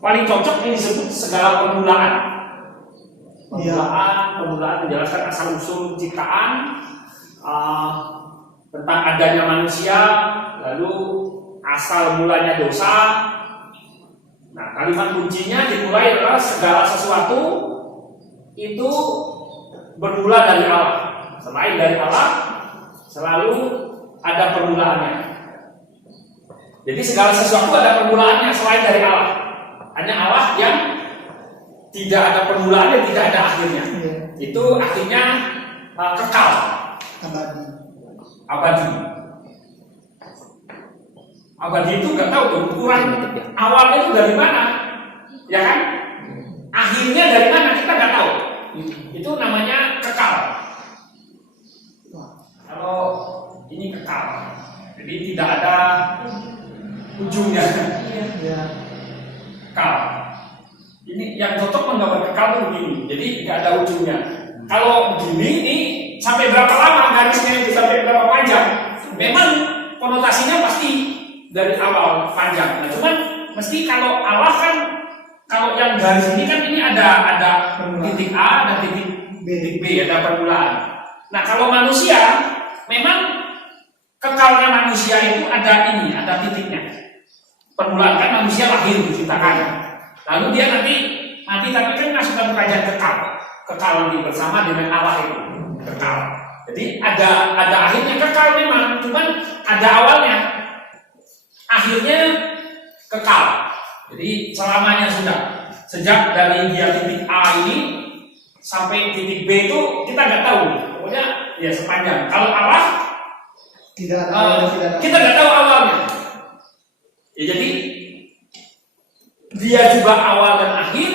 paling cocok ini disebut segala permulaan. Permulaan menjelaskan asal usul ciptaan, tentang adanya manusia, lalu asal mulanya dosa. Nah, kalimat kuncinya dimulai adalah segala sesuatu itu bermula dari Allah. Selain dari Allah, selalu ada permulaannya. Jadi segala sesuatu ada permulaannya selain dari Allah. Hanya Allah yang tidak ada permulaannya, tidak ada akhirnya. Itu artinya kekal, abadi. Abadi itu nggak tahu tuh ukuran awalnya itu dari mana, ya kan? Akhirnya dari mana kita nggak tahu. Itu namanya kekal. Kalau ini kekal, jadi tidak ada ujungnya. Kekal. Ini yang cocok menggambar kekal itu begini. Jadi tidak ada ujungnya. Kalau begini, ini sampai berapa lama garisnya itu, sampai berapa panjang? Memang konotasinya pasti dari awal panjang. Nah, cuman mesti kalau Allah kan, kalau yang garis ini kan ini ada titik A, ada titik B, ada permulaan. Nah, kalau manusia memang kekalnya manusia itu ada ini, ada titiknya. Permulaan kan manusia lahir diciptakan. Lalu dia nanti mati, tapi kan masukkan kerajaan kekal nanti bersama dengan Allah itu kekal. Jadi ada akhirnya kekal memang, cuman ada awalnya, akhirnya kekal. Jadi selamanya sudah, sejak dari dia titik A ini sampai titik B itu kita nggak tahu, pokoknya ya sepanjang. Kalau Allah tidak ada, kita nggak tahu awalnya. Ya, jadi dia juga awal dan akhir.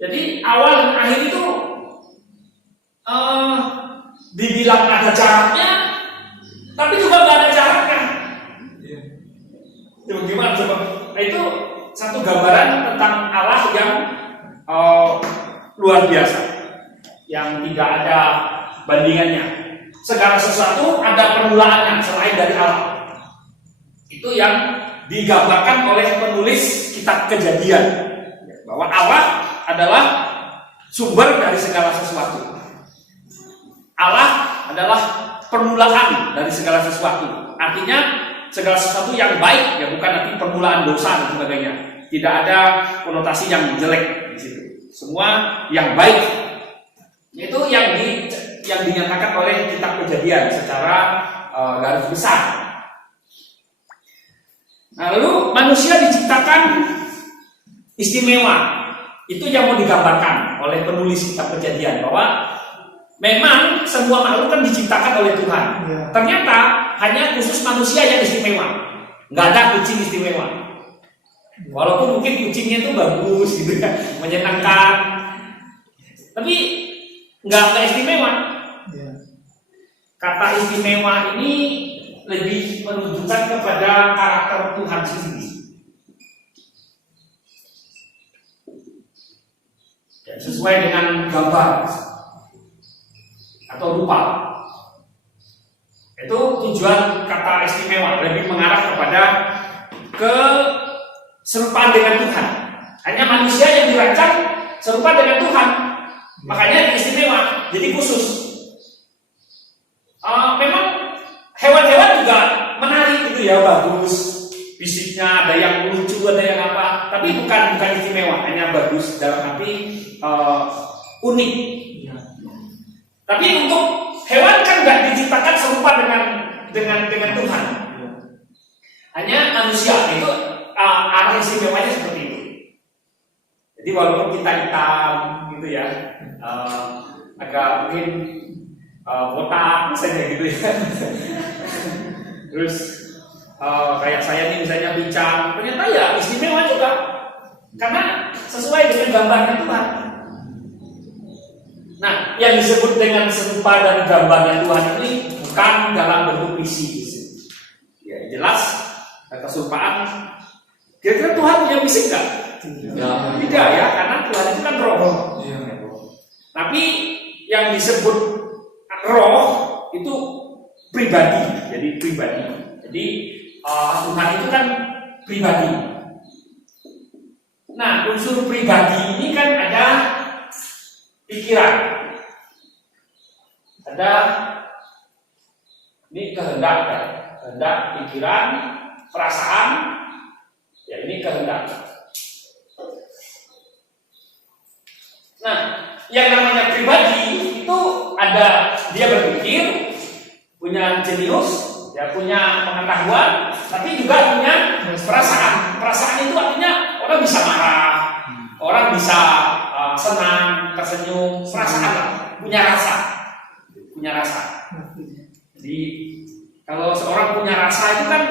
Jadi awal dan akhir itu dibilang ada jaraknya, tapi juga nggak ada jaraknya. Ya, gimana coba? Nah, itu satu gambaran tentang Allah yang luar biasa, yang tidak ada bandingannya. Segala sesuatu ada permulaannya selain dari Allah. Itu yang digambarkan oleh penulis kitab Kejadian, bahwa Allah adalah sumber dari segala sesuatu. Allah adalah permulaan dari segala sesuatu. Artinya segala sesuatu yang baik, ya bukan nanti permulaan dosa dan sebagainya. Tidak ada konotasi yang jelek di situ. Semua yang baik. Itu yang dinyatakan oleh kitab Kejadian secara garis besar. Nah, lalu manusia diciptakan istimewa. Itu yang mau digambarkan oleh penulis kitab Kejadian, bahwa memang semua makhluk kan diciptakan oleh Tuhan. Ternyata hanya khusus manusia yang istimewa. Nggak ada kucing istimewa. Walaupun mungkin kucingnya itu bagus gitu ya, menyenangkan. Tapi nggak istimewa. Kata istimewa ini lebih menunjukkan kepada karakter Tuhan sendiri. Ya, sesuai dengan gambar atau rupa. Itu tujuan kata istimewa, lebih mengarah kepada keserupaan dengan Tuhan. Hanya manusia yang dirancang serupa dengan Tuhan, makanya istimewa, jadi khusus. Memang hewan-hewan juga menarik gitu ya, bagus fisiknya, ada yang lucu, ada yang apa, tapi bukan istimewa, hanya bagus dalam arti unik. Tapi untuk hewan kan nggak diciptakan serupa dengan Tuhan. Hanya manusia itu arah istimewanya seperti itu. Jadi walaupun kita hitam gitu ya, agak mungkin botak misalnya gitu ya. Terus kayak saya nih misalnya bincang, ternyata ya istimewa juga karena sesuai dengan gambarnya Tuhan. Nah, yang disebut dengan serupa dan gambarnya Tuhan ini bukan dalam bentuk fisik. Ya jelas keserupaan. Kira-kira Tuhan punya fisik nggak? Tidak ya, karena Tuhan itu kan roh. Tapi yang disebut roh itu pribadi, jadi pribadi. Jadi Tuhan itu kan pribadi. Nah, unsur pribadi ini kan ada pikiran, ada ini kehendak, ya. Kehendak, pikiran, perasaan, ya ini kehendak. Nah, yang namanya pribadi itu ada dia berpikir, punya jenius, ya punya pengetahuan, tapi juga punya perasaan. Perasaan itu artinya orang bisa marah, orang bisa senang, tersenyum, perasaan lah, punya rasa, punya rasa. Jadi kalau seorang punya rasa itu kan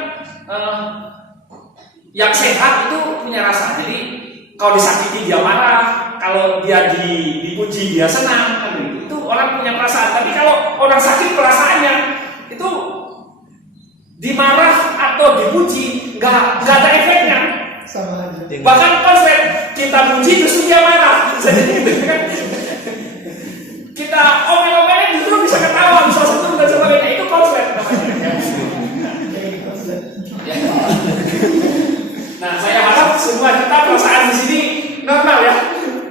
yang sehat itu punya rasa. Jadi kalau disakiti dia marah, kalau dia dipuji dia senang, kan gitu. Itu orang punya perasaan. Tapi kalau orang sakit perasaannya itu dimarah atau dipuji nggak ada efeknya. Sama aja. Bahkan konsep kita puji justru dia marah. Kita omel-omelnya justru bisa ketawa, bisa sentuh dan sebagainya. Itu konsep namanya. Nah, saya harap semua kita perasaan di sini normal ya.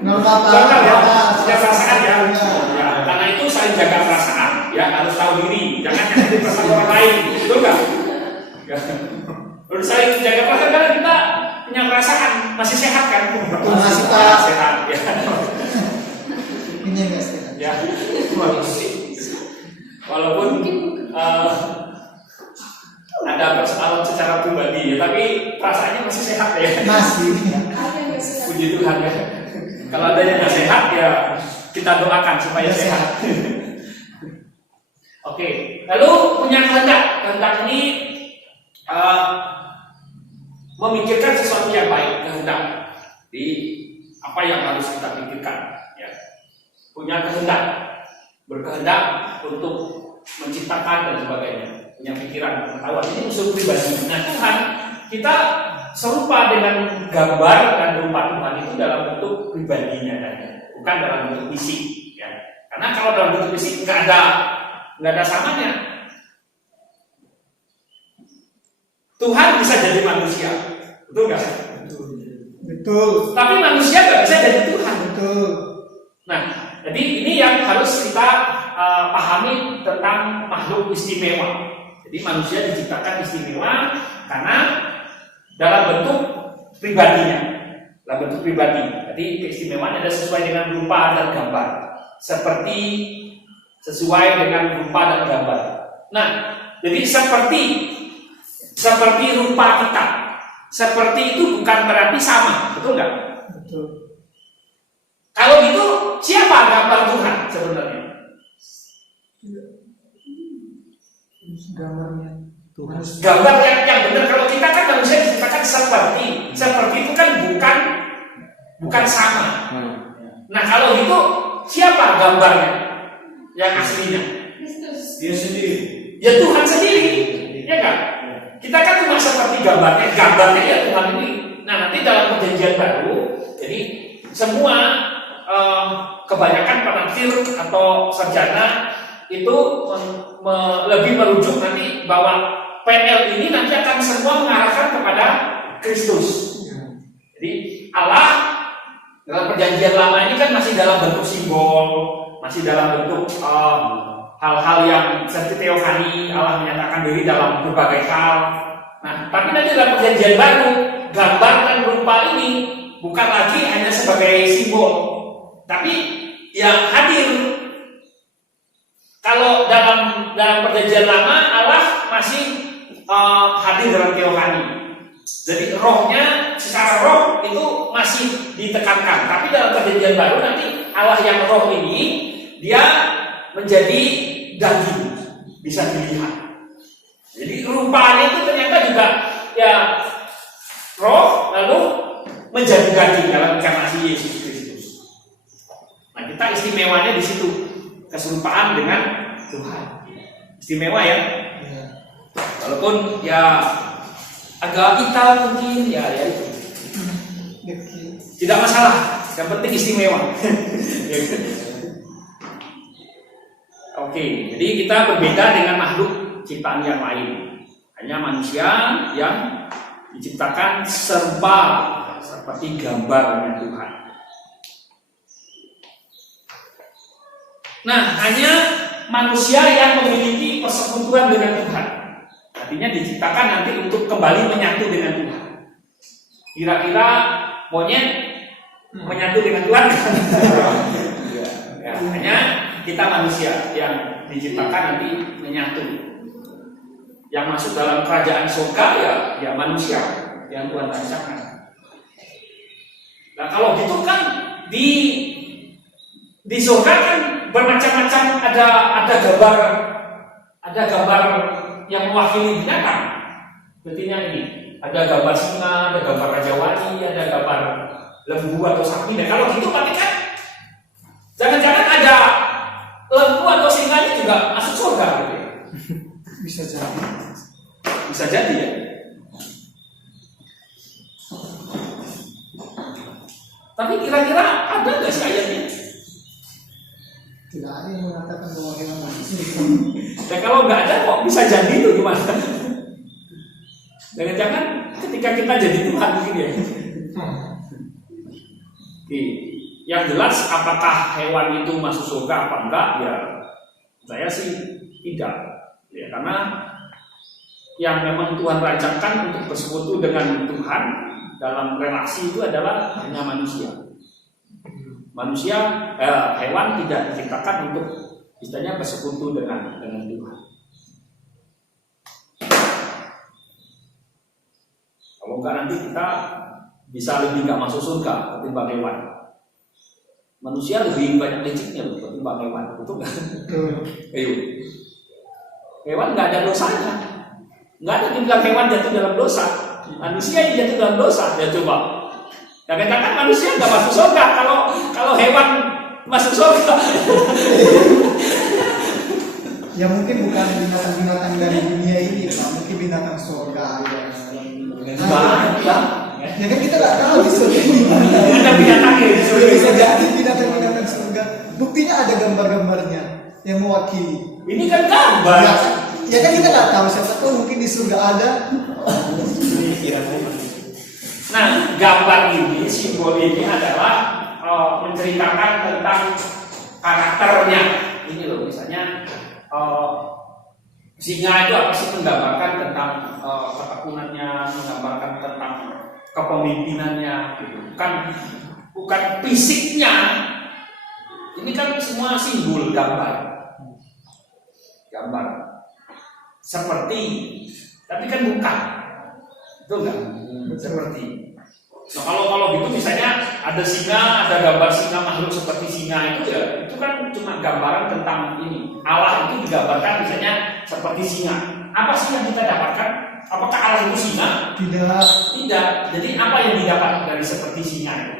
Normal ya. Punya perasaan ya. Ya. Karena itu saya jaga perasaan. Ya, harus tahu diri. Jangan nyakitin perasaan orang lain. Betul nggak? Menurut saya jaga perasaan karena kita punya perasaan masih sehat kan? Masih sehat. Ya. Ini enggak sehat. Ya. Walaupun ada persoalan secara pribadi ya, tapi perasaannya masih sehat ya. Masih. Puji Tuhan ya. Kalau ada yang nggak sehat ya kita doakan supaya sehat. Oke, lalu punya kehendak. Kehendak ini memikirkan sesuatu yang baik, kehendak di apa yang harus kita pikirkan. Ya. Punya kehendak, berkehendak untuk menciptakan dan sebagainya. Punya pikiran, pengetahuan, ini unsur pribadi. Nah, Tuhan kita serupa dengan gambar dan rupa Tuhan itu dalam bentuk pribadinya, bukan dalam bentuk fisik. Ya. Karena kalau dalam bentuk fisik nggak ada samanya. Tuhan bisa jadi manusia, betul nggak? Betul. Tapi manusia nggak bisa jadi Tuhan. Betul. Nah, jadi ini yang harus kita pahami tentang makhluk istimewa. Jadi manusia diciptakan istimewa karena dalam bentuk pribadinya, dalam bentuk pribadi. Jadi keistimewaan ada sesuai dengan rupa dan gambar, seperti sesuai dengan rupa dan gambar. Nah, jadi seperti rupa kita, seperti itu bukan berarti sama, betul nggak? Betul. Kalau gitu, siapa gambar Tuhan sebenarnya? Gambarnya Tuhan. Gambar yang benar. Kalau kita kan manusia diciptakan seperti itu kan bukan sama. Nah kalau gitu siapa gambarnya yang aslinya? Dia sendiri. Ya Tuhan sendiri, ya kan? Kita kan cuma seperti gambarnya ya Tuhan ini. Nah nanti dalam perjanjian baru, jadi semua kebanyakan penafsir atau sarjana itu lebih merujuk nanti bahwa PL ini nanti akan semua mengarahkan kepada Kristus. Jadi Allah dalam perjanjian lama ini kan masih dalam bentuk simbol, masih dalam bentuk hal-hal yang seperti teofani, Allah menyatakan diri dalam berbagai hal. Nah, tapi nanti dalam perjanjian baru, gambar dan rupa ini bukan lagi hanya sebagai simbol, tapi yang hadir. Kalau dalam perjanjian lama Allah masih hadir dalam teofani. Jadi rohnya secara roh itu masih ditekankan. Tapi dalam perjanjian baru nanti Allah yang roh ini dia menjadi daging, bisa dilihat. Jadi rupanya itu ternyata juga ya roh lalu menjadi daging dalam inkarnasi Yesus Kristus. Nah kita istimewanya di situ. Keserupaan dengan Tuhan. Istimewa ya. Walaupun ya agak hitam mungkin ya itu. Tidak masalah. Yang penting istimewa. Oke, jadi kita berbeda dengan makhluk ciptaan yang lain. Hanya manusia yang diciptakan serba seperti gambarnya Tuhan. Nah, hanya manusia yang memiliki persekutuan dengan Tuhan. Artinya diciptakan nanti untuk kembali menyatu dengan Tuhan. Kira-kira monyet menyatu dengan Tuhan? Ya, hanya kita manusia yang diciptakan nanti menyatu. Yang masuk dalam kerajaan surga ya manusia yang Tuhan rancangkan. Nah, kalau gitu kan di surga kan bermacam-macam, ada gambar yang mewakili binatang. Artinya ini ada gambar singa, ada gambar rajawali, ada gambar lembu atau sapi. Nah, kalau gitu berarti kan jangan-jangan ada lembu atau singanya juga masuk surga gitu ya? Bisa jadi ya. Tapi kira-kira ada nggak sih ayatnya? Tidak ada yang mengatakan bahwa hewan manusia. Dan kalau nggak ada kok bisa jadi itu gimana? Jangan-jangan ketika kita jadi Tuhan begini ya. Yang jelas apakah hewan itu masuk surga apa enggak ya saya sih tidak ya, karena yang memang Tuhan rancangkan untuk bersekutu dengan Tuhan dalam relasi itu adalah hanya manusia. Hewan tidak diciptakan untuk istilahnya bersekutu dengan Tuhan. Kalau enggak nanti kita bisa lebih nggak masuk surga ketimbang hewan. Manusia lebih banyak liciknya loh ketimbang hewan, betul nggak? Ayo, hewan nggak ada dosanya, nggak ada dibilang hewan jatuh dalam dosa. Manusia yang jatuh dalam dosa, ya coba. Jangan-jangan manusia nggak masuk surga kalau hewan masuk surga. Ya mungkin bukan binatang-binatang dari dunia ini, Pak. Mungkin binatang surga ya. Ya kan kita nggak tahu di surga gimana. Ada binatangnya di surga. Bisa jadi binatang-binatang surga. Buktinya ada gambar-gambarnya yang mewakili. Ini kan gambar. Ya kan kita nggak tahu, siapa tahu mungkin di surga ada. Nah, gambar ini, simbol ini adalah menceritakan tentang karakternya. Ini loh, misalnya singa itu apa sih, menggambarkan tentang ketekunannya, menggambarkan tentang kepemimpinannya, gitu. Bukan fisiknya. Ini kan semua simbol gambar. Seperti, tapi kan bukan. Itu enggak? Seperti. Nah, kalau gitu misalnya ada singa, ada gambar singa, makhluk seperti singa itu ya, itu kan cuma gambaran tentang ini. Allah itu digambarkan misalnya seperti singa. Apa sih yang kita dapatkan? Apakah Allah itu singa? Tidak. Jadi apa yang didapat dari seperti singa itu?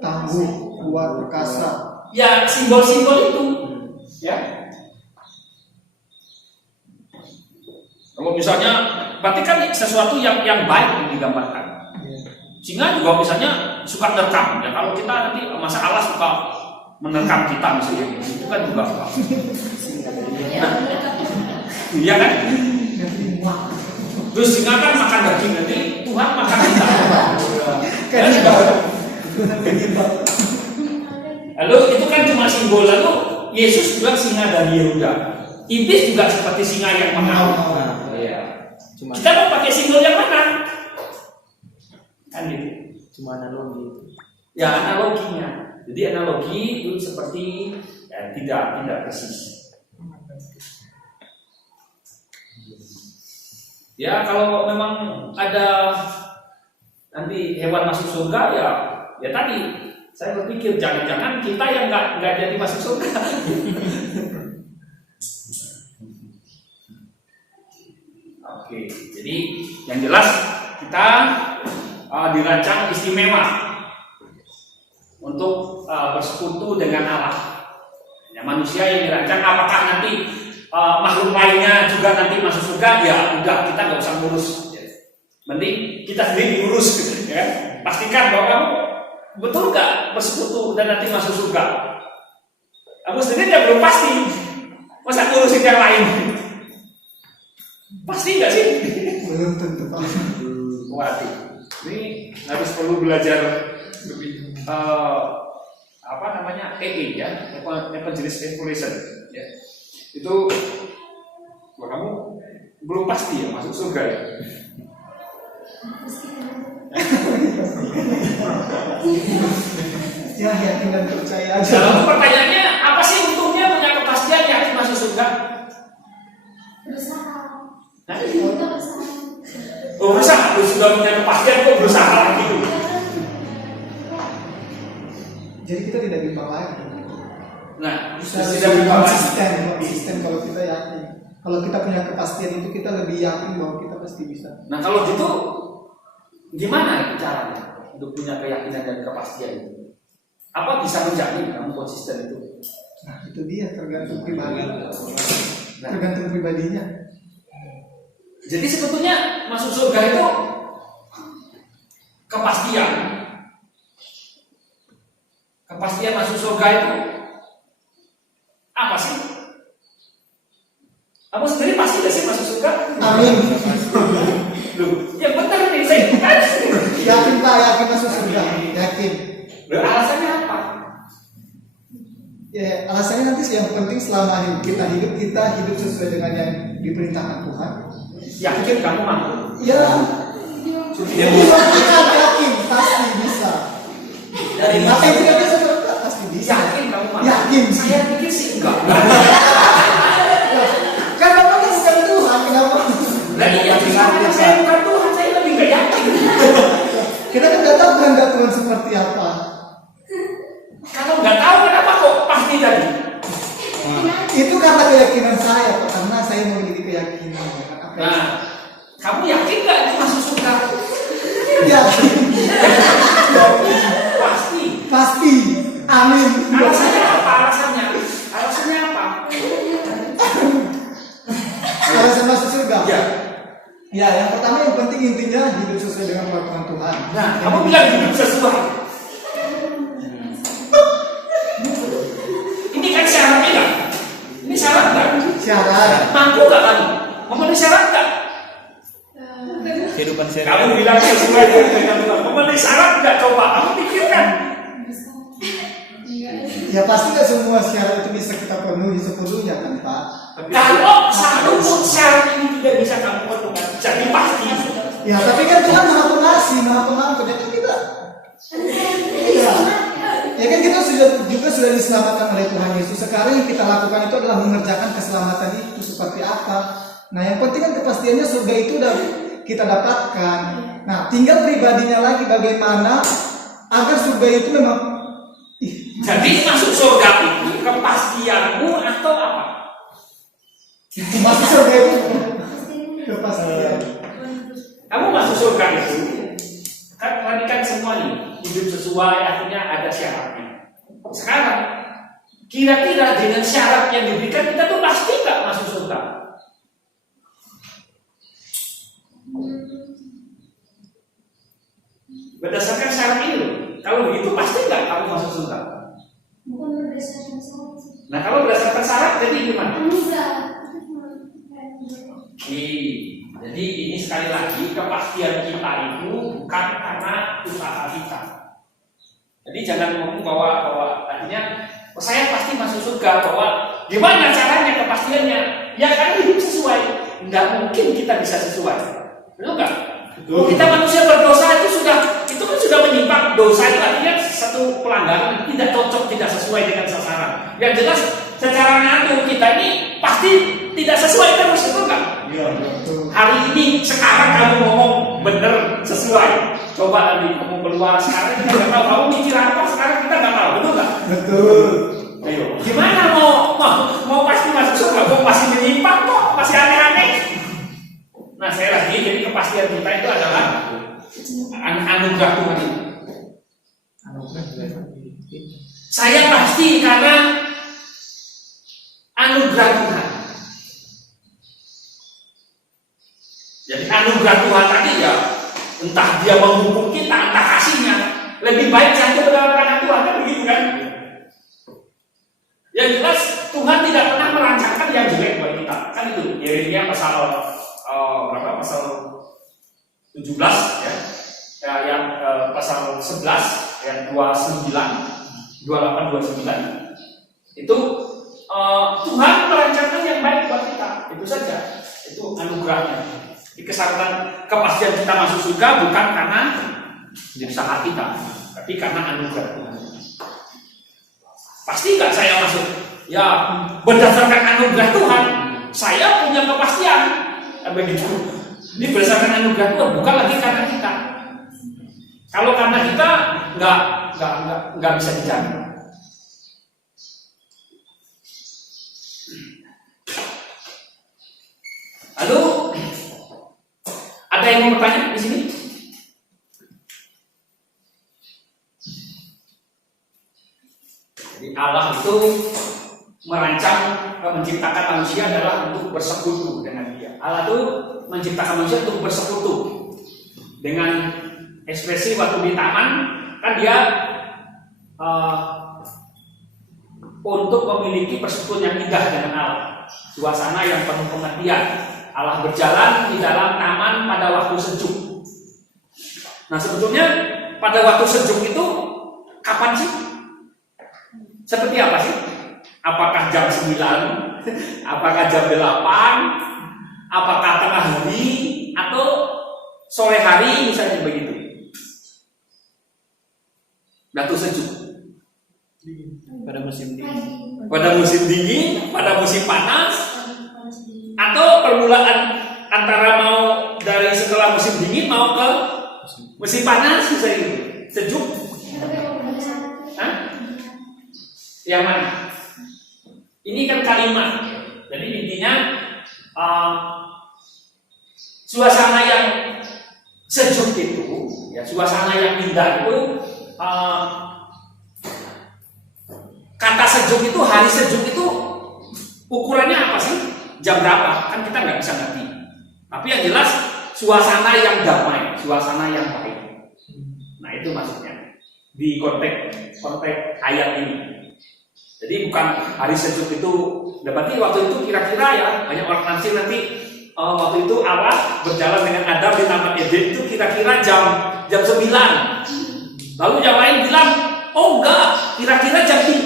Tangguh, kuat, perkasa. Ya, simbol-simbol itu. Ya. Kalau misalnya, berarti kan sesuatu yang baik yang digambarkan. Singa juga misalnya suka menerkam. Ya, kalau kita nanti masa Allah suka menerkam kita misalnya, itu kan juga apa? Iya kan? Terus singa kan makan daging, nanti Tuhan makan kita. Lalu itu kan cuma simbol. Lalu Yesus bilang singa dari Yehuda. Iblis juga seperti singa yang mengaum. Kita mau pakai simbol yang mana? Kan gitu. Cuma analogi. Ya analoginya. Jadi analogi itu seperti tidak persis. Ya kalau memang ada nanti hewan masuk surga ya tadi saya berpikir jangan-jangan kita yang nggak jadi masuk surga. Oke, jadi yang jelas kita dirancang istimewa untuk bersekutu dengan Allah. Ya, manusia yang dirancang, apakah nanti makhluk lainnya juga nanti masuk surga? Ya udah, kita nggak usah ngurus. Mending kita sendiri diurus, ya. Pastikan bahwa kamu betul nggak bersekutu dan nanti masuk surga. Kamu sendiri ya belum pasti. Masa ngurusin yang lain? Pasti nggak sih? Belum tentu. Waduh. Ini harus perlu belajar lebih apa namanya EE ya, evangelist evaluation ya. Itu kamu belum pasti ya masuk surga ya. Ya yakin dan percaya aja. Lalu pertanyaannya apa sih untungnya punya kepastian yakin masuk surga? Berusaha. Nah, Kita berusaha. berusaha, lu sudah punya kepastian kok berusaha lagi tuh. Jadi kita tidak bimbang lagi. Nah, Bisa tidak bimbang lagi. konsisten kalau kita yakin. Kalau kita punya kepastian itu kita lebih yakin bahwa kita pasti bisa. Nah kalau gitu gimana caranya untuk punya keyakinan dan kepastian itu? Apa bisa menjamin kamu konsisten itu? Nah itu dia tergantung pribadi. Tergantung pribadinya. Jadi sebetulnya masuk surga itu kepastian. Kepastian masuk surga itu apa sih? Kamu sendiri pasti gak sih masuk surga? Amin. Loh, yang benar nih saya kan. Yakin Pak, yakin masuk surga. Yakin. Loh, alasannya apa? Ya alasannya nanti sih yang penting selama kita hidup sesuai dengan yang diperintahkan Tuhan. Yakin kamu mampu? Ya. Yakin pasti bisa. Dari Apa yang tidak bisa surga pasti bisa. yakin kamu mampu? Yakin. Saya pikir sih enggak. Kan Bapak kan bukan Tuhan, kenapa? Nah iya, karena saya bukan Tuhan, saya lebih gak yakin. Kita kan nggak tahu kehendak Tuhan seperti apa. Kalau nggak tahu kenapa kok pasti tadi? Itu karena keyakinan saya, Pak. Karena saya memiliki keyakinan. Nah, kamu yakin nggak itu masuk surga? Yakin. Pasti. Pasti. Amin. Alasannya apa? Alasannya apa? Alasan masuk surga. Ya. Ya, yang pertama yang penting intinya hidup sesuai dengan peraturan Tuhan. Nah, kamu bilang hidup sesuai. Ini kan syaratnya nggak? Ini syarat nggak? Syarat. Mampu nggak kamu? Memenuhi syarat nggak? Kehidupan sehari. Kamu bilang sesuai dengan Tuhan. Memenuhi syarat nggak? Coba kamu pikirkan. Ya pasti nggak semua syarat itu bisa kita penuhi sepenuhnya kan Pak. Kalau satu pun syarat ini tidak bisa kamu penuhi, jadi pasti. Ya tapi kan Tuhan maha pengasih, maha pengampun. Ya kan kita. Iya. Ya kan kita sudah diselamatkan oleh Tuhan Yesus. Sekarang yang kita lakukan itu adalah mengerjakan keselamatan itu seperti apa. Nah yang penting kan kepastiannya surga itu udah kita dapatkan. Nah tinggal pribadinya lagi bagaimana agar surga itu memang. Jadi masuk surga itu kepastianmu atau apa? Masuk surga itu kepastian. Kamu masuk surga itu kan tadi kan semua nih hidup sesuai, akhirnya ada syaratnya. Sekarang kira-kira dengan syarat yang diberikan kita tuh pasti nggak masuk surga? Berdasarkan syarat ini, kalau begitu pasti nggak kamu masuk surga? Bukan berdasarkan syarat. Nah kalau berdasarkan syarat jadi gimana? Anugerah. Oke, jadi ini sekali lagi kepastian kita itu bukan karena usaha kita. Jadi jangan ngomong bahwa artinya saya pasti masuk surga, bahwa gimana caranya kepastiannya? Ya kan hidup sesuai. Nggak mungkin kita bisa sesuai, betul nggak? Kita manusia berdosa itu kan sudah menyimpang. Dosa itu artinya satu pelanggaran tidak cocok, tidak sesuai dengan sasaran. Yang jelas secara ngatur kita ini pasti tidak sesuai terus, betul nggak? Iya, betul. Hari ini sekarang kamu ngomong bener sesuai. Coba nih kamu keluar sekarang kita nggak tahu kamu mikir apa sekarang kita nggak tahu, betul nggak? Betul. Ayo, gimana mau pasti masuk surga? Kok masih menyimpang kok, masih aneh-aneh? Nah saya lagi jadi kepastian kita itu adalah anugerah Tuhan itu. Saya pasti karena anugerah Tuhan. Jadi anugerah Tuhan tadi ya, entah dia menghukum kita, entah kasihnya, lebih baik jatuh ke dalam tangan Tuhan, kan begitu kan? Yang jelas Tuhan tidak pernah merancangkan yang jelek buat kita, kan itu. Yeremia pasal berapa? Pasal 17 ya. Ya pasal 11 ayat 28 29 itu Tuhan merancangkan yang baik buat kita, itu saja, itu anugerahnya. Di kesabaran kepastian kita masuk surga bukan karena usaha kita, tapi karena anugerah Tuhan. Pasti nggak saya masuk? Ya berdasarkan anugerah Tuhan, saya punya kepastian. Begitu. Ini berdasarkan anugerah Tuhan, bukan lagi karena kita. Kalau karena kita nggak bisa dijamin. Lalu ada yang mau bertanya di sini? Jadi Allah itu merancang menciptakan manusia adalah untuk bersekutu dengan Dia. Allah itu menciptakan manusia untuk bersekutu dengan ekspresi waktu di taman kan Dia untuk memiliki persekutuan yang indah dengan Allah, suasana yang penuh pengertian. Allah berjalan di dalam taman pada waktu sejuk. Nah sebetulnya pada waktu sejuk itu kapan sih? Seperti apa sih? Apakah jam 9? Apakah jam 8? Apakah tengah hari? Atau sore hari misalnya begitu? Waktu sejuk. Pada musim dingin. Pada musim dingin, pada musim panas, atau permulaan antara mau dari setelah musim dingin mau ke musim panas misalnya gitu. Sejuk. Hah? Yang mana? Ini kan kalimat. Jadi intinya suasana yang sejuk itu, ya suasana yang indah itu, kata sejuk itu, hari sejuk itu ukurannya apa sih? Jam berapa? Kan kita nggak bisa ngerti. Tapi yang jelas suasana yang damai, suasana yang baik. Nah itu maksudnya di konteks ayat ini. Jadi bukan hari sejuk itu, berarti waktu itu kira-kira ya banyak orang nafsir nanti waktu itu Allah berjalan dengan Adam di Taman Eden itu kira-kira jam 9. Lalu yang lain bilang, oh enggak, kira-kira jam 3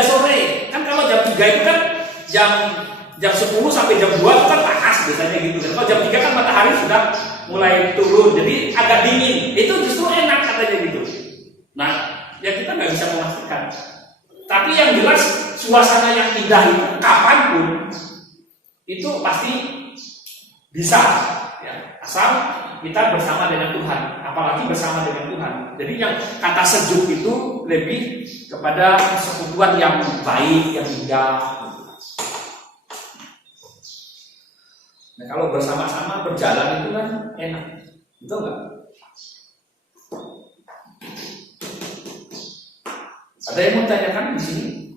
sore. Kan kalau jam 3 itu kan jam 10 sampai jam 2 itu kan panas biasanya gitu. Dan kalau jam 3 kan matahari sudah mulai turun, jadi agak dingin. Itu justru enak katanya gitu. Nah, ya kita nggak bisa memastikan. Tapi yang jelas suasana yang indah itu kapanpun itu pasti bisa, ya, asal kita bersama dengan Tuhan, apalagi bersama dengan Tuhan. Jadi yang kata sejuk itu lebih kepada persekutuan yang baik, yang indah. Nah kalau bersama-sama berjalan itu kan enak, betul nggak? Ada yang mau tanyakan di sini?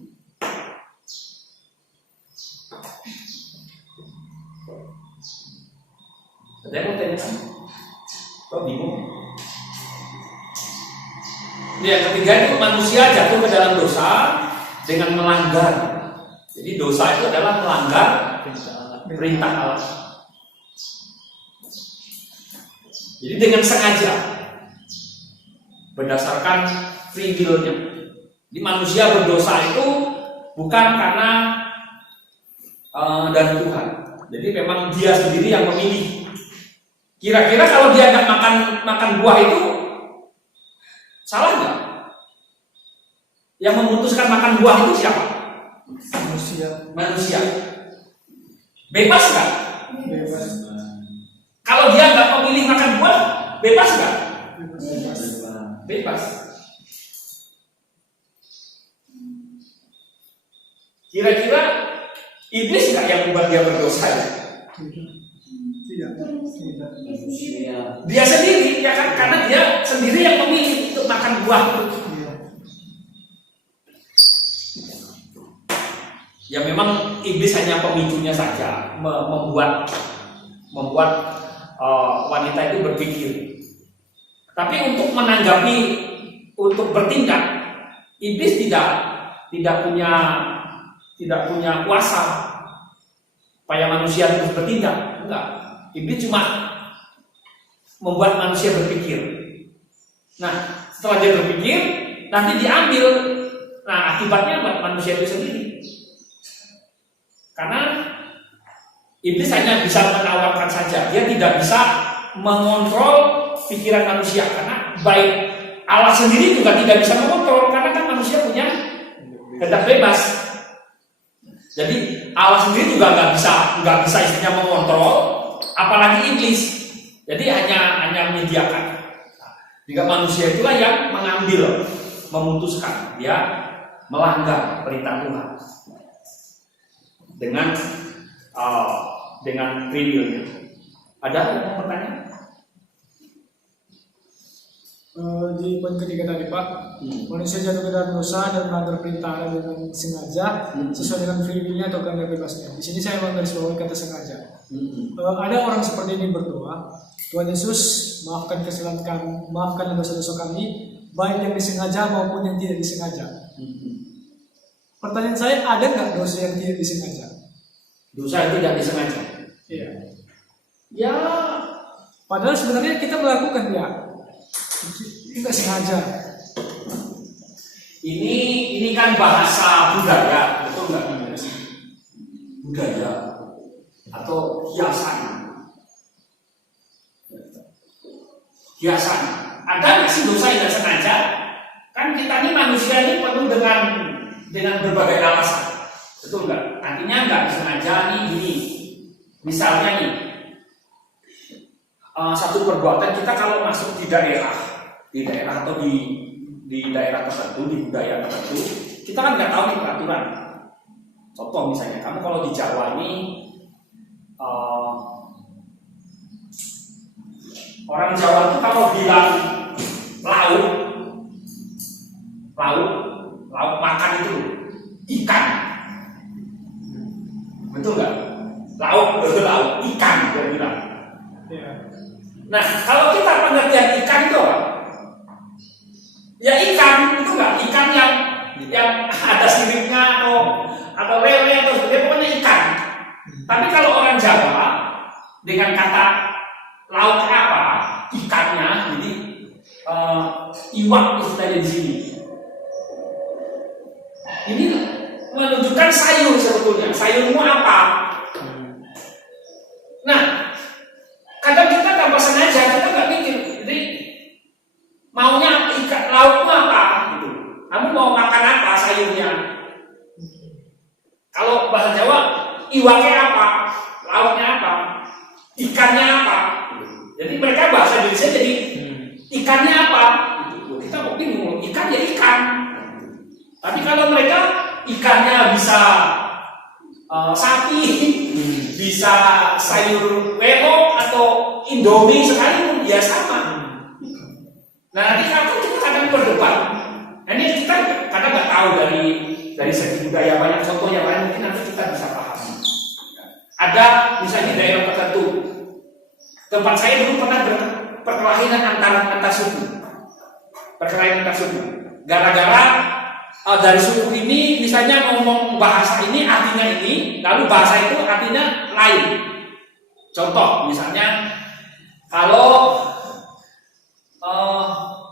Ada yang mau tanyakan? Kok bingung? Yang ketiga itu manusia jatuh ke dalam dosa dengan melanggar. Jadi dosa itu adalah melanggar perintah Allah. Jadi dengan sengaja, berdasarkan free will-nya. Jadi manusia berdosa itu bukan karena dari Tuhan. Jadi memang dia sendiri yang memilih. Kira-kira kalau dia nggak makan buah itu salah nggak? Yang memutuskan makan buah itu siapa? Manusia. Bebas nggak? Bebas. Kalau dia nggak memilih makan buah, bebas nggak? Bebas. Kira-kira iblis nggak yang membuat dia berdosa? Tidak. Dia sendiri, ya kan? Karena dia sendiri yang memilih untuk makan buah. Ya memang iblis hanya pemicunya saja, membuat wanita itu berpikir. Tapi untuk menanggapi, untuk bertindak, iblis tidak punya kuasa supaya manusia terus bertindak. Enggak. Iblis cuma membuat manusia berpikir. Nah, setelah dia berpikir, nanti diambil. Nah, akibatnya buat manusia itu sendiri. Karena iblis hanya bisa menawarkan saja, dia tidak bisa mengontrol pikiran manusia. Karena baik Allah sendiri juga tidak bisa mengontrol, karena kan manusia punya kehendak bebas. Jadi Allah sendiri juga nggak bisa istilahnya mengontrol, apalagi iblis. Jadi hanya menyediakan. Jika manusia itulah yang mengambil, memutuskan, dia melanggar perintah Tuhan dengan free will-nya. Ada yang mau bertanya? Di poin ketiga tadi Pak, manusia jatuh ke dalam dosa dan melanggar perintah Allah dengan sengaja sesuai dengan free will-nya atau kehendak bebasnya. Di sini saya menggarisbawahi kata sengaja. Ada orang seperti ini berdoa, Tuhan Yesus maafkanlah dosa-dosa kami, baik yang disengaja maupun yang tidak disengaja. Pertanyaan saya, ada nggak dosa yang tidak disengaja? Dosa yang tidak disengaja. Iya. Ya, Padahal sebenarnya kita melakukan ya, nggak sengaja. ini kan bahasa budaya, betul nggak? Budaya atau hiasan. Ada nggak sih dosa yang tidak sengaja? Kan kita ini manusia ini penuh dengan berbagai alasan, betul nggak? Artinya nggak disengaja nih gini. Misalnya nih, satu perbuatan kita kalau masuk di daerah atau di daerah tertentu, di budaya tertentu, kita kan nggak tahu nih peraturan. Contoh misalnya, kamu kalau di Jawa ini orang Jawa itu kalau bilang lauk makan itu ikan, betul nggak? Lauk ikan dia bilang. Nah, kalau kita pengertian ikan itu apa? Ya ikan itu nggak ikan yang ada siripnya atau lele atau sebagainya, pokoknya ikan. Tapi kalau orang Jawa dengan kata lauknya apa? Ikannya, jadi iwak istilahnya di sini. Ini menunjukkan sayur sebetulnya. Sayurmu apa? Nah, kadang kita tanpa sengaja kita nggak mikir, jadi maunya ikan laukmu apa? Gitu. Kamu mau makan apa sayurnya? Kalau bahasa Jawa, iwaknya apa? Lauknya apa? Ikannya apa? Jadi mereka bahasa Indonesia jadi ikannya apa? Kita kok bingung, ikan ya ikan. Tapi kalau mereka ikannya bisa sapi, bisa sayur wedok atau indomie sekalipun, ya sama. Nah nanti kita kadang berdebat. Nah, ini kita kadang nggak tahu dari segi budaya, banyak contoh yang lain mungkin nanti kita bisa pahami. Ada misalnya di daerah tertentu, tempat saya dulu pernah perkelahian antar suku. Gara-gara dari suku ini misalnya ngomong bahasa ini artinya ini, lalu bahasa itu artinya lain. Contoh misalnya kalau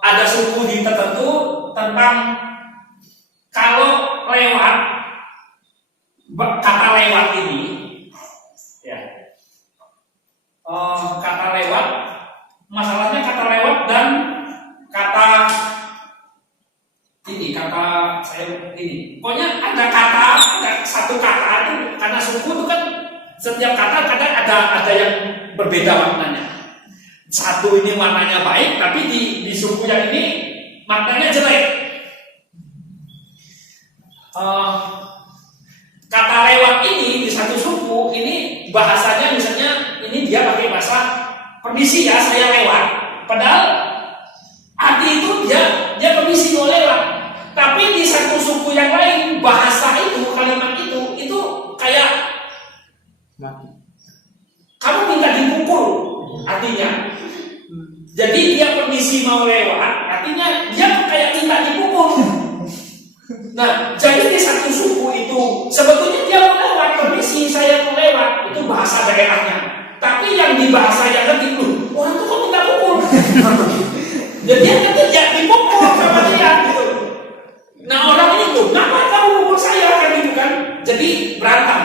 ada suku di tertentu tentang kalau lewat, kata lewat ini ya, kata lewat, masalahnya kata lewat dan kata pokoknya ada satu kata itu, karena suku itu kan setiap kata kadang ada yang berbeda maknanya. Satu ini maknanya baik, tapi di suku yang ini maknanya jelek. Kata lewat ini di satu suku ini bahasanya misalnya ini dia pakai bahasa permisi ya saya lewat, padahal arti itu dia permisi mau lewat. Tapi di satu suku yang lain bahasa itu, kalimat itu kayak kamu minta dipukul artinya. Jadi dia permisi mau lewat, artinya dia kayak minta dipukul. Nah, jadi di satu suku itu sebetulnya dia mau lewat, permisi saya mau lewat, itu bahasa daerahnya. Tapi yang di bahasa yang kedua, orang itu kok minta pukul. Jadi dia kerja dipukul sama dia gitu. Nah orang itu, kenapa kamu pukul saya kan gitu kan? Jadi berantem.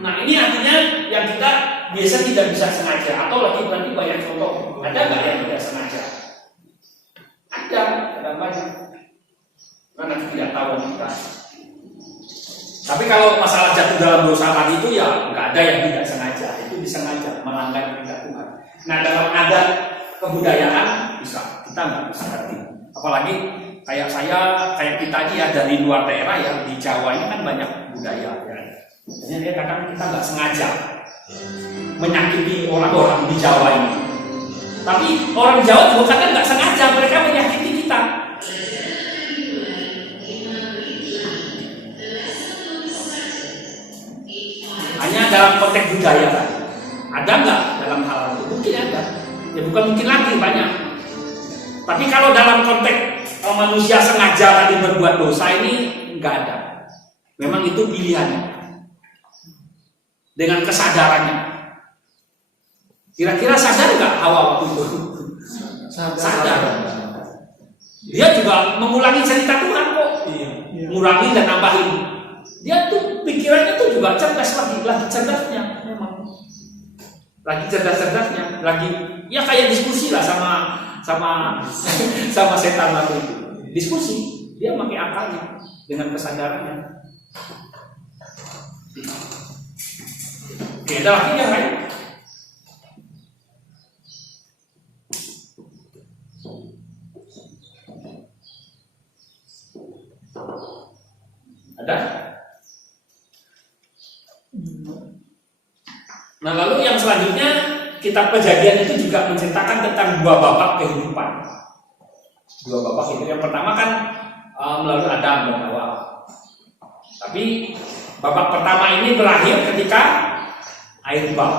Nah ini artinya yang kita biasa tidak bisa sengaja atau lagi nanti banyak contoh. Ada nggak yang tidak sengaja? Ada banyak. Karena tidak tahu kita. Tapi kalau masalah jatuh dalam dosa tadi itu ya nggak ada yang tidak sengaja, itu disengaja melanggar perintah Tuhan. Nah dalam adat kebudayaan bisa kita nggak bisa ngerti. Apalagi kayak saya, kayak kita aja ya dari luar daerah ya di Jawa ini kan banyak budaya ya. Jadi dia kadang kita nggak sengaja menyakiti orang-orang di Jawa ini. Tapi orang Jawa juga kadang nggak sengaja mereka menyakiti kita. Hanya dalam konteks budaya kan, ada nggak dalam hal itu? Mungkin ada, ya bukan mungkin lagi banyak. Tapi kalau dalam konteks manusia sengaja tadi berbuat dosa ini nggak ada. Memang itu pilihannya dengan kesadarannya. Kira-kira sadar nggak Hawa waktu itu? Sadar. Dia juga mengulangi cerita Tuhan kok, mengurangi dan nambahin. Dia tuh pikirannya tuh juga cerdas lagi cerdasnya memang. Lagi cerdas-cerdasnya, lagi ya kayak diskusi lah sama setan waktu itu. Diskusi, dia pakai akalnya dengan kesadarannya. Oke, ada lagi yang lain? Ada? Nah lalu yang selanjutnya kitab Kejadian itu juga menceritakan tentang dua babak kehidupan. Dua babak itu yang pertama kan melalui Adam dan Hawa. Tapi babak pertama ini berakhir ketika air bah.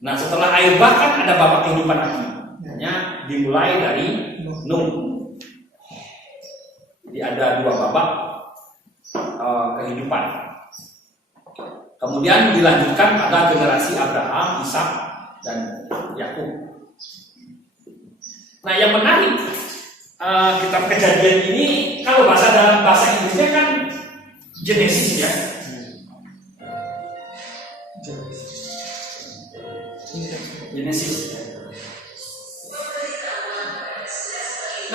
Nah setelah air bah kan ada babak kehidupan lagi. Hanya dimulai dari Nuh. Jadi ada dua babak kehidupan. Kemudian dilanjutkan pada generasi Abraham, Ishak, dan Yakub. Nah yang menarik kitab Kejadian ini kalau dalam bahasa Inggrisnya kan Genesis ya. Genesis.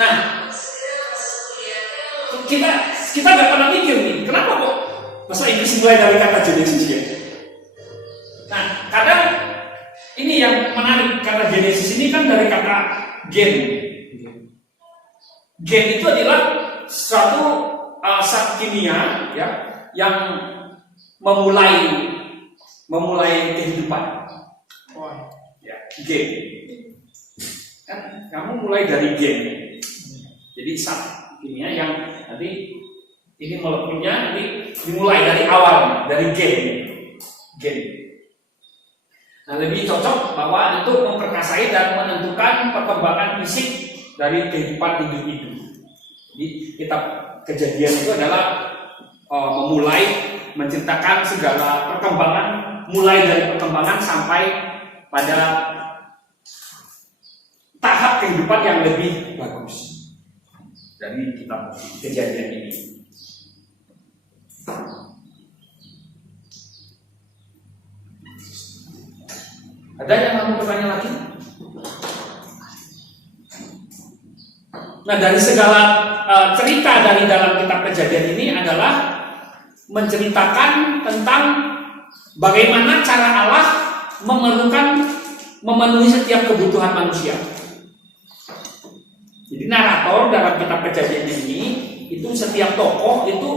Nah kita nggak pernah mikir nih, kenapa kok bahasa Inggris mulai dari kata Genesis ya? Nah, kadang ini yang menarik karena Genesis ini kan dari kata gen. Gen itu adalah suatu zat kimia ya yang memulai kehidupan. Ya, gen. Kan kamu mulai dari gen. Jadi zat kimia yang nanti ini molekulnya nanti dimulai dari awal, dari gen. Nah lebih cocok bahwa itu memperkasai dan menentukan perkembangan fisik dari kehidupan individu. Jadi kitab Kejadian itu adalah memulai menceritakan segala perkembangan, mulai dari perkembangan sampai pada tahap kehidupan yang lebih bagus dari kitab Kejadian ini. Ada yang mau bertanya lagi? Nah dari segala cerita dari dalam kitab Kejadian ini adalah menceritakan tentang bagaimana cara Allah memenuhi setiap kebutuhan manusia. Jadi narator dalam kitab Kejadian ini itu setiap tokoh itu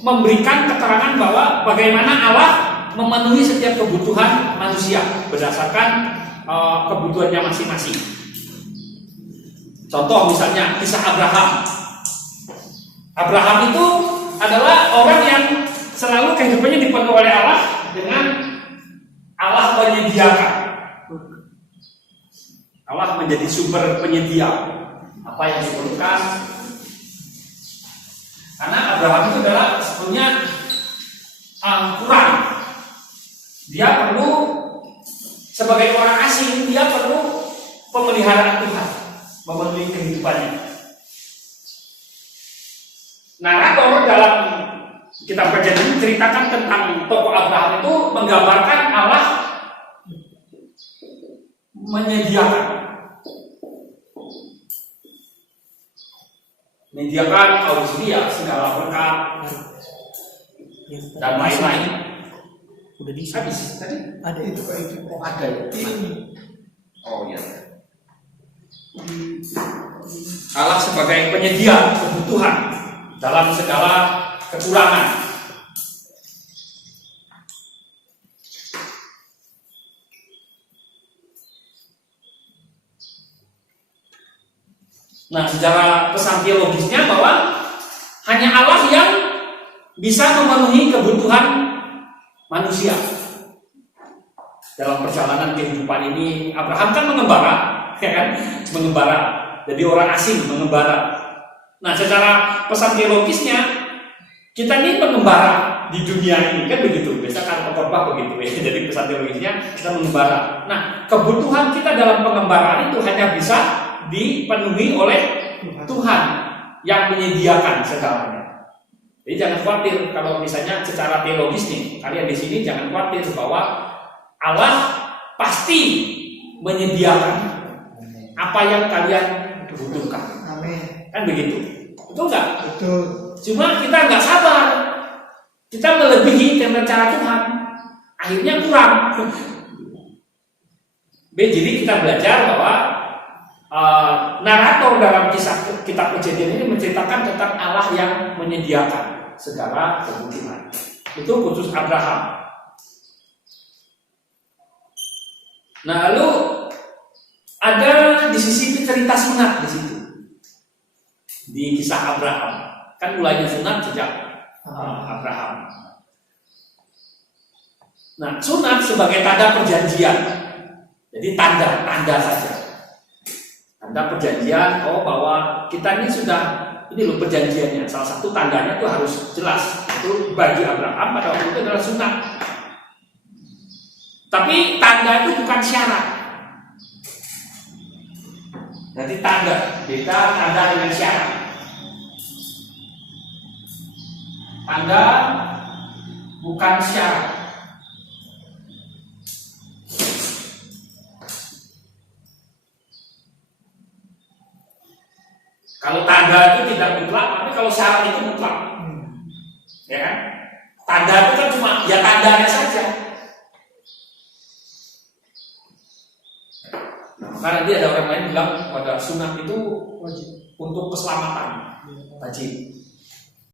memberikan keterangan bahwa bagaimana Allah memenuhi setiap kebutuhan manusia berdasarkan kebutuhannya masing-masing. Contoh misalnya kisah Abraham. Abraham itu adalah orang yang selalu kehidupannya dipenuhi oleh Allah dengan Allah menyediakan. Allah menjadi sumber penyedia apa yang diperlukan. Karena Abraham itu adalah sebetulnya kurang. Dia perlu sebagai orang asing, dia perlu pemeliharaan Tuhan. memenuhi kehidupannya. Narator dalam kitab Perjanjian menceritakan tentang tokoh Abraham itu menggambarkan Allah menyediakan auxilia segala berkat dan lain-lain. Udah di Habis tadi Ada itu Pak itu. oh, ada ya? Ini. Oh iya. Allah sebagai penyedia kebutuhan dalam segala kekurangan. Nah, secara pesan teologisnya bahwa hanya Allah yang bisa memenuhi kebutuhan manusia. Dalam perjalanan kehidupan ini, Abraham kan mengembara, ya kan? Mengembara. Jadi orang asing mengembara. Nah, secara pesan teologisnya, kita ini pengembara di dunia ini, kan begitu. Biasa kan khotbah begitu ya. Jadi pesan teologisnya kita mengembara. Nah, kebutuhan kita dalam pengembaraan itu hanya bisa dipenuhi oleh Tuhan yang menyediakan segalanya. Jadi jangan khawatir kalau misalnya secara teologis nih, kalian di sini jangan khawatir bahwa Allah pasti menyediakan apa yang kalian butuhkan. Amin. Kan begitu. Betul nggak? Betul. Cuma kita nggak sabar. Kita melebihi rencana Tuhan. Akhirnya kurang. Jadi kita belajar bahwa narator dalam kisah kitab Kejadian ini menceritakan tentang Allah yang menyediakan segala kebutuhan. Itu khusus Abraham. Nah, lalu ada di sisi cerita sunat di situ. Di kisah Abraham. Kan mulainya sunat sejak Abraham. Nah, sunat sebagai tanda perjanjian. Jadi tanda saja. Tanda perjanjian, bahwa kita ini loh perjanjiannya. Salah satu tandanya itu harus jelas. Itu bagi Abraham pada waktu itu adalah sunat. Tapi tanda itu bukan syarat. Jadi tanda, beda tanda dengan syarat. Tanda bukan syarat. Kalau tanda itu tidak mutlak, tapi kalau syarat itu mutlak. Ya kan? Tanda itu kan cuma ya tandanya saja. Karena nanti ada orang lain bilang pada sunat itu Wajib. untuk keselamatan, wajib.